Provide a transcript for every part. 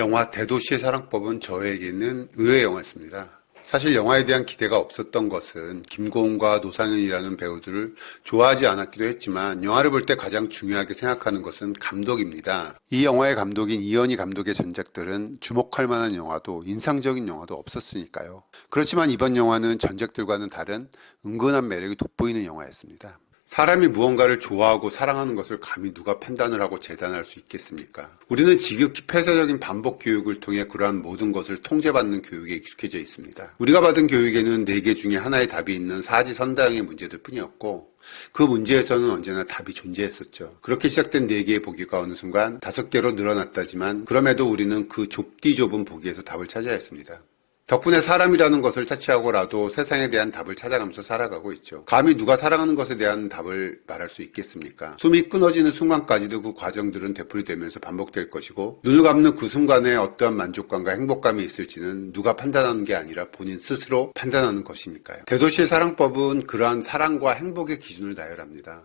영화 대도시의 사랑법은 저에게는 의외의 영화였습니다. 사실 영화에 대한 기대가 없었던 것은 김고은과 노상현이라는 배우들을 좋아하지 않았기도 했지만 영화를 볼 때 가장 중요하게 생각하는 것은 감독입니다. 이 영화의 감독인 이현희 감독의 전작들은 주목할 만한 영화도 인상적인 영화도 없었으니까요. 그렇지만 이번 영화는 전작들과는 다른 은근한 매력이 돋보이는 영화였습니다. 사람이 무언가를 좋아하고 사랑하는 것을 감히 누가 판단을 하고 재단할 수 있겠습니까? 우리는 지극히 폐쇄적인 반복 교육을 통해 그러한 모든 것을 통제받는 교육에 익숙해져 있습니다. 우리가 받은 교육에는 4개 중에 하나의 답이 있는 사지선다형의 문제들 뿐이었고 그 문제에서는 언제나 답이 존재했었죠. 그렇게 시작된 4개의 보기가 어느 순간 5개로 늘어났다지만 그럼에도 우리는 그 좁디 좁은 보기에서 답을 찾아야 했습니다. 덕분에 사람이라는 것을 차치하고라도 세상에 대한 답을 찾아가면서 살아가고 있죠. 감히 누가 사랑하는 것에 대한 답을 말할 수 있겠습니까? 숨이 끊어지는 순간까지도 그 과정들은 되풀이되면서 반복될 것이고 눈을 감는 그 순간에 어떠한 만족감과 행복감이 있을지는 누가 판단하는 게 아니라 본인 스스로 판단하는 것이니까요. 대도시의 사랑법은 그러한 사랑과 행복의 기준을 나열합니다.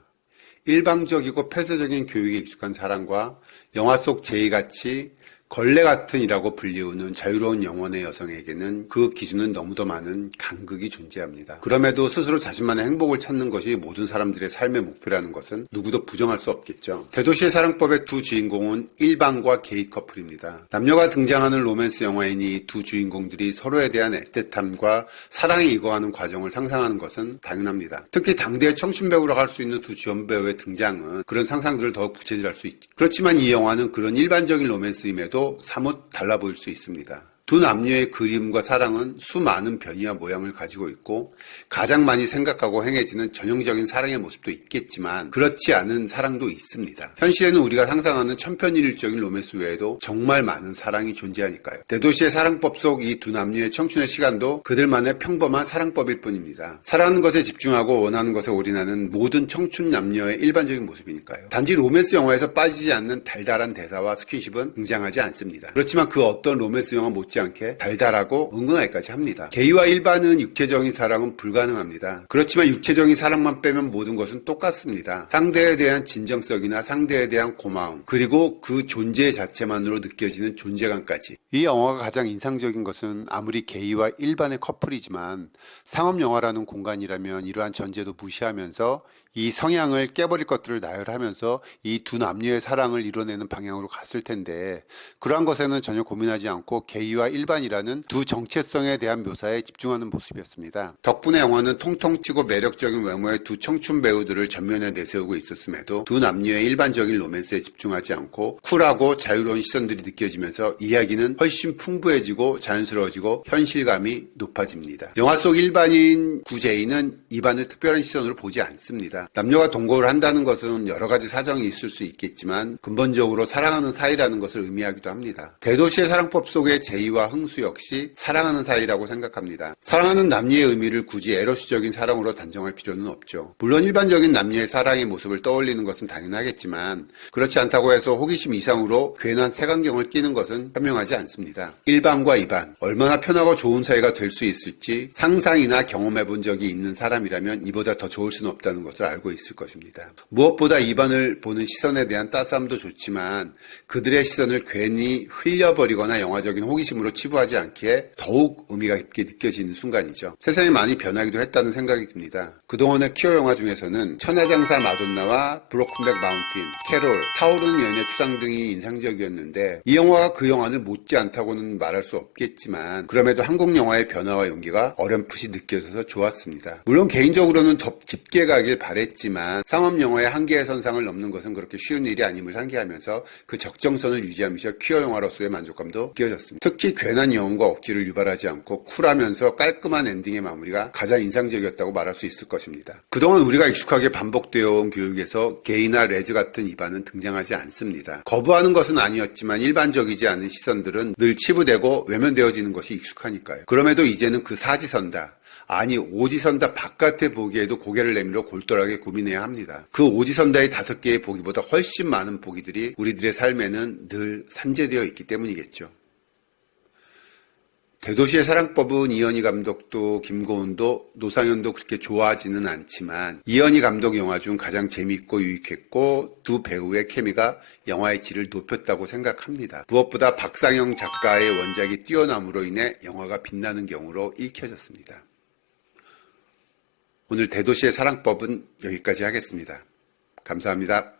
일방적이고 폐쇄적인 교육에 익숙한 사람과 영화 속 제이같이 걸레 같은이라고 불리우는 자유로운 영혼의 여성에게는 그 기준은 너무도 많은 간극이 존재합니다. 그럼에도 스스로 자신만의 행복을 찾는 것이 모든 사람들의 삶의 목표라는 것은 누구도 부정할 수 없겠죠. 대도시의 사랑법의 두 주인공은 일방과 게이 커플입니다. 남녀가 등장하는 로맨스 영화인 이 두 주인공들이 서로에 대한 애틋함과 사랑에 익어가는 과정을 상상하는 것은 당연합니다. 특히 당대의 청춘 배우라고 할 수 있는 두 주연 배우의 등장은 그런 상상들을 더욱 구체질할 수 있죠. 그렇지만 이 영화는 그런 일반적인 로맨스임에도 사뭇 달라 보일 수 있습니다. 두 남녀의 그림과 사랑은 수많은 변이와 모양을 가지고 있고 가장 많이 생각하고 행해지는 전형적인 사랑의 모습도 있겠지만 그렇지 않은 사랑도 있습니다. 현실에는 우리가 상상하는 천편일률적인 로맨스 외에도 정말 많은 사랑이 존재하니까요. 대도시의 사랑법 속 이 두 남녀의 청춘의 시간도 그들만의 평범한 사랑법일 뿐입니다. 사랑하는 것에 집중하고 원하는 것에 올인하는 모든 청춘 남녀의 일반적인 모습이니까요. 단지 로맨스 영화에서 빠지지 않는 달달한 대사와 스킨십은 등장하지 않습니다. 그렇지만 그 어떤 로맨스 영화 못지않게 달달하고 은근하기까지 합니다. 게이와 일반은 육체적인 사랑은 불가능합니다. 그렇지만 육체적인 사랑만 빼면 모든 것은 똑같습니다. 상대에 대한 진정성이나 상대에 대한 고마움 그리고 그 존재 자체만으로 느껴지는 존재감까지. 이 영화가 가장 인상적인 것은 아무리 게이와 일반의 커플이지만 상업영화라는 공간이라면 이러한 전제도 무시하면서 이 성향을 깨버릴 것들을 나열하면서 이 두 남녀의 사랑을 이뤄내는 방향으로 갔을 텐데 그러한 것에는 전혀 고민하지 않고 게이와 일반이라는 두 정체성에 대한 묘사에 집중하는 모습이었습니다. 덕분에 영화는 통통 튀고 매력적인 외모의 두 청춘 배우들을 전면에 내세우고 있었음에도 두 남녀의 일반적인 로맨스에 집중하지 않고 쿨하고 자유로운 시선들이 느껴지면서 이야기는 훨씬 풍부해지고 자연스러워지고 현실감이 높아집니다. 영화 속 일반인 구제이는 이반을 특별한 시선으로 보지 않습니다. 남녀가 동거를 한다는 것은 여러 가지 사정이 있을 수 있겠지만 근본적으로 사랑하는 사이라는 것을 의미하기도 합니다. 대도시의 사랑법 속의 제이와 흥수 역시 사랑하는 사이라고 생각합니다. 사랑하는 남녀의 의미를 굳이 에로스적인 사랑으로 단정할 필요는 없죠. 물론 일반적인 남녀의 사랑의 모습을 떠올리는 것은 당연하겠지만 그렇지 않다고 해서 호기심 이상으로 괜한 색안경을 끼는 것은 현명하지 않습니다. 일반과 이반, 얼마나 편하고 좋은 사이가 될 수 있을지 상상이나 경험해 본 적이 있는 사람이라면 이보다 더 좋을 수는 없다는 것을 알고 있을 것입니다. 무엇보다 이반을 보는 시선에 대한 따스함도 좋지만 그들의 시선을 괜히 흘려버리거나 영화적인 호기심으로 치부하지 않기에 더욱 의미가 깊게 느껴지는 순간이죠. 세상이 많이 변하기도 했다는 생각이 듭니다. 그동안의 키어 영화 중에서는 천하장사 마돈나와 브로큰백 마운틴, 캐롤, 타오르는 연의 추상 등이 인상적이었는데 이 영화가 그 영화를 못지 않다고는 말할 수 없겠지만 그럼에도 한국 영화의 변화와 용기가 어렴풋이 느껴져서 좋았습니다. 물론 개인적으로는 더 깊게 가길 바랬지만 상업 영화의 한계의 선상을 넘는 것은 그렇게 쉬운 일이 아님을 상기하면서 그 적정선을 유지하면서 퀴어 영화로서의 만족감도 느껴졌습니다. 특히 괜한 영혼과 억지를 유발하지 않고 쿨하면서 깔끔한 엔딩의 마무리가 가장 인상적이었다고 말할 수 있을 것입니다. 그동안 우리가 익숙하게 반복되어 온 교육에서 게이나 레즈 같은 이반은 등장하지 않습니다. 거부하는 것은 아니었지만 일반적이지 않은 시선들은 늘 치부되고 외면되어지는 것이 익숙하니까요. 그럼에도 이제는 그 사지선다, 아니 오지선다 바깥에 보기에도 고개를 내밀어 골똘하게 고민해야 합니다. 그 오지선다의 5개의 보기보다 훨씬 많은 보기들이 우리들의 삶에는 늘 산재되어 있기 때문이겠죠. 대도시의 사랑법은 이현희 감독도 김고은도 노상현도 그렇게 좋아하지는 않지만 이현희 감독 영화 중 가장 재밌고 유익했고 두 배우의 케미가 영화의 질을 높였다고 생각합니다. 무엇보다 박상영 작가의 원작이 뛰어남으로 인해 영화가 빛나는 경우로 읽혀졌습니다. 오늘 대도시의 사랑법은 여기까지 하겠습니다. 감사합니다.